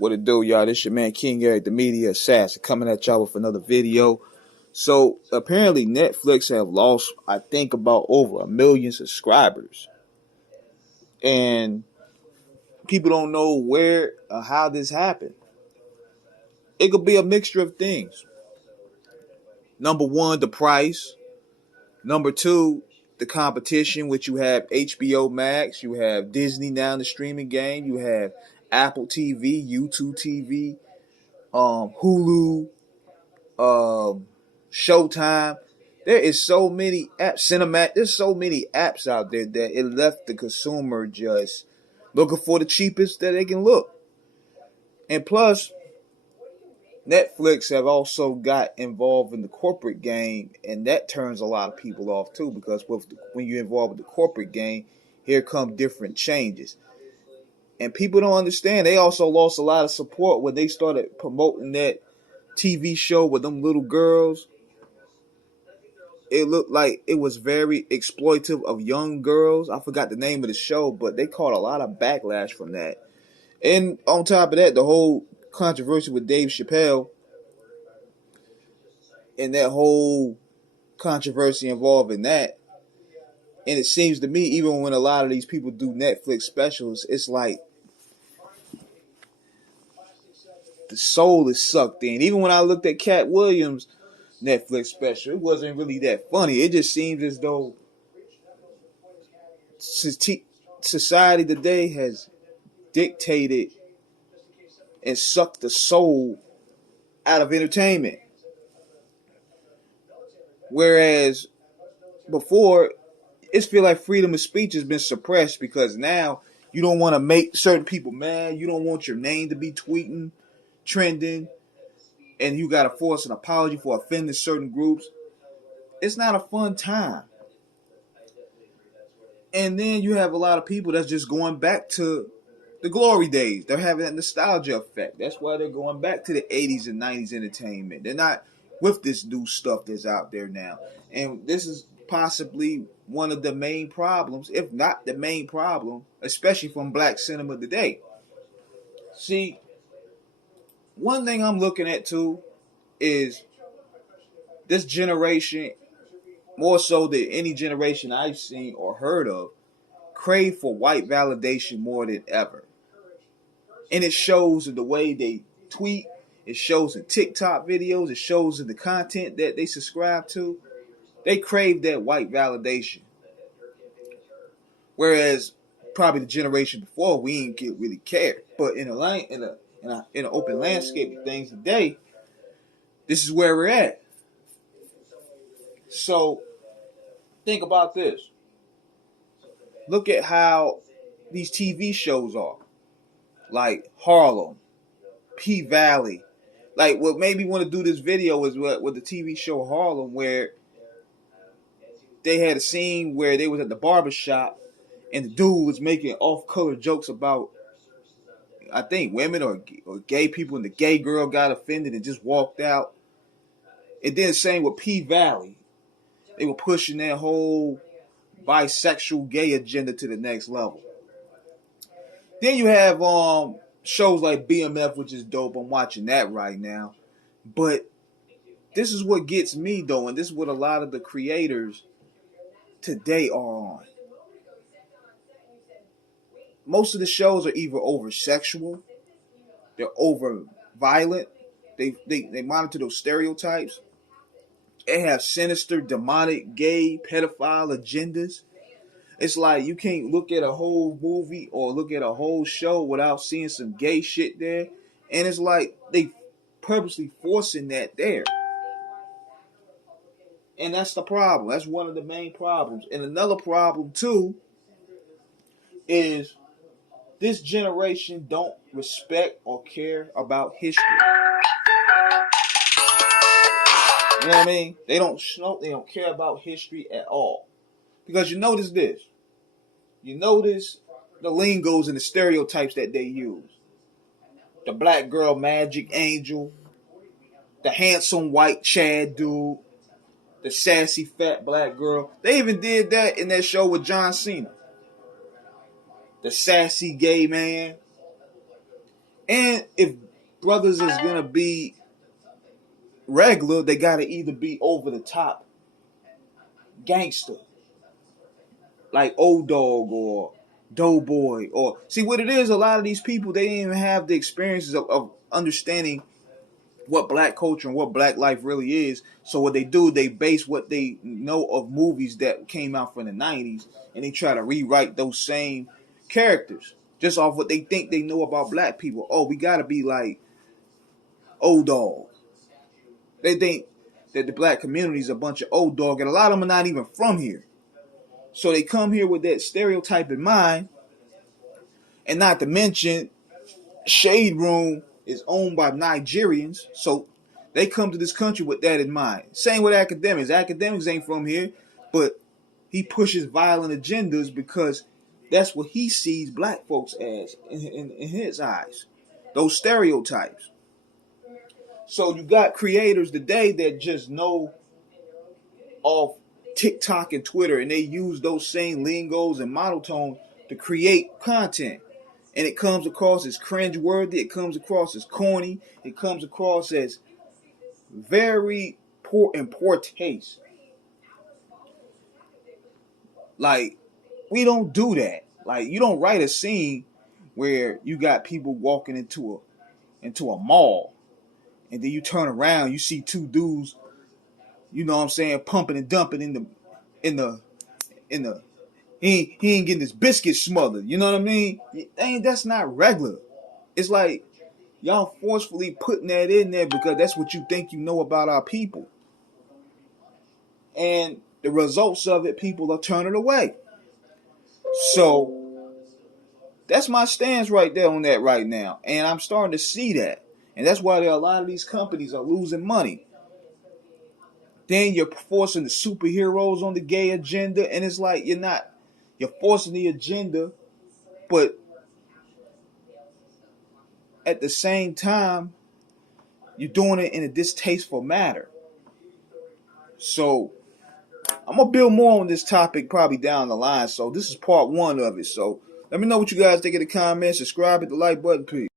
What it do, y'all? This your man King Eric, the media assassin, coming at y'all with another video. So apparently Netflix have lost, I think, about over 1 million subscribers, and people don't know where or how this happened. It could be a mixture of things. Number one, the price. Number two, the competition, which you have HBO Max, you have Disney now in the streaming game, you have Apple TV, YouTube TV, Hulu, Showtime. There is so many apps, Cinemax. There's so many apps out there that it left the consumer just looking for the cheapest that they can look. And plus, Netflix have also got involved in the corporate game, and that turns a lot of people off too. Because when you're involved with the corporate game, here come different changes, and people don't understand. They also lost a lot of support when they started promoting that TV show with them little girls. It looked like it was very exploitive of young girls. I forgot the name of the show, but they caught a lot of backlash from that. And on top of that, the whole controversy with Dave Chappelle and that whole controversy involving that. And it seems to me, even when a lot of these people do Netflix specials, it's like the soul is sucked in. Even when I looked at Cat Williams' Netflix special, it wasn't really that funny. It just seems as though society today has dictated and sucked the soul out of entertainment. Whereas before, it feel like freedom of speech has been suppressed because now you don't want to make certain people mad. You don't want your name to be tweeting, trending, and you got to force an apology for offending certain groups. It's not a fun time. And then you have a lot of people that's just going back to the glory days. They're having that nostalgia effect. That's why they're going back to the 80s and 90s entertainment. They're not with this new stuff that's out there now. And this is possibly one of the main problems, if not the main problem, especially from black cinema today. See, one thing I'm looking at too is this generation, more so than any generation I've seen or heard of, crave for white validation more than ever. And it shows in the way they tweet, it shows in TikTok videos, it shows in the content that they subscribe to. They crave that white validation. Whereas probably the generation before, we didn't really care. But in an open landscape of things today, this is where we're at. So think about this. Look at how these TV shows are. Like Harlem, P-Valley. Like what made me want to do this video is with the TV show Harlem, where they had a scene where they was at the barbershop and the dude was making off-color jokes about, I think, women or gay people, and the gay girl got offended and just walked out. And then same with P-Valley. They were pushing that whole bisexual gay agenda to the next level. Then you have shows like BMF, which is dope. I'm watching that right now. But this is what gets me, though, and this is what a lot of the creators today are on. Most of the shows are either over sexual, they're over violent, they monitor those stereotypes. They have sinister, demonic, gay, pedophile agendas. It's like you can't look at a whole movie or look at a whole show without seeing some gay shit there. And it's like they purposely forcing that there. And that's the problem. That's one of the main problems. And another problem too is this generation don't respect or care about history. You know what I mean? They don't care about history at all. Because you notice this. You notice the lingos and the stereotypes that they use. The black girl magic angel, the handsome white Chad dude, the sassy fat black girl. They even did that in that show with John Cena. The sassy gay man. And if brothers is gonna be regular, they gotta either be over the top gangster, like Old Dog or Doughboy, or see what it is. A lot of these people, they didn't even have the experiences of understanding what black culture and what black life really is. So what they do, they base what they know of movies that came out from the 90s, and they try to rewrite those same characters just off what they think they know about black people. Oh, we gotta be like Old Dog. They think that the black community is a bunch of old dog, and a lot of them are not even from here. So they come here with that stereotype in mind, and not to mention, Shade Room is owned by Nigerians, so they come to this country with that in mind. Same with academics. Academics ain't from here, but he pushes violent agendas because that's what he sees black folks as in his eyes. Those stereotypes. So you got creators today that just know off TikTok and Twitter, and they use those same lingos and monotones to create content. And it comes across as cringeworthy, it comes across as corny, it comes across as very poor taste. Like, we don't do that. Like, you don't write a scene where you got people walking into a mall, and then you turn around, you see two dudes, you know what I'm saying, pumping and dumping in the he ain't getting his biscuit smothered. You know what I mean? That's not regular. It's like y'all forcefully putting that in there because that's what you think you know about our people. And the results of it, people are turning away. So that's my stance right there on that right now. And I'm starting to see that. And that's why a lot of these companies are losing money. Then you're forcing the superheroes on the gay agenda, and it's like you're forcing the agenda, but at the same time, you're doing it in a distasteful manner. So I'm gonna build more on this topic probably down the line. So this is part 1 of it. So let me know what you guys think in the comments. Subscribe, hit the like button, please.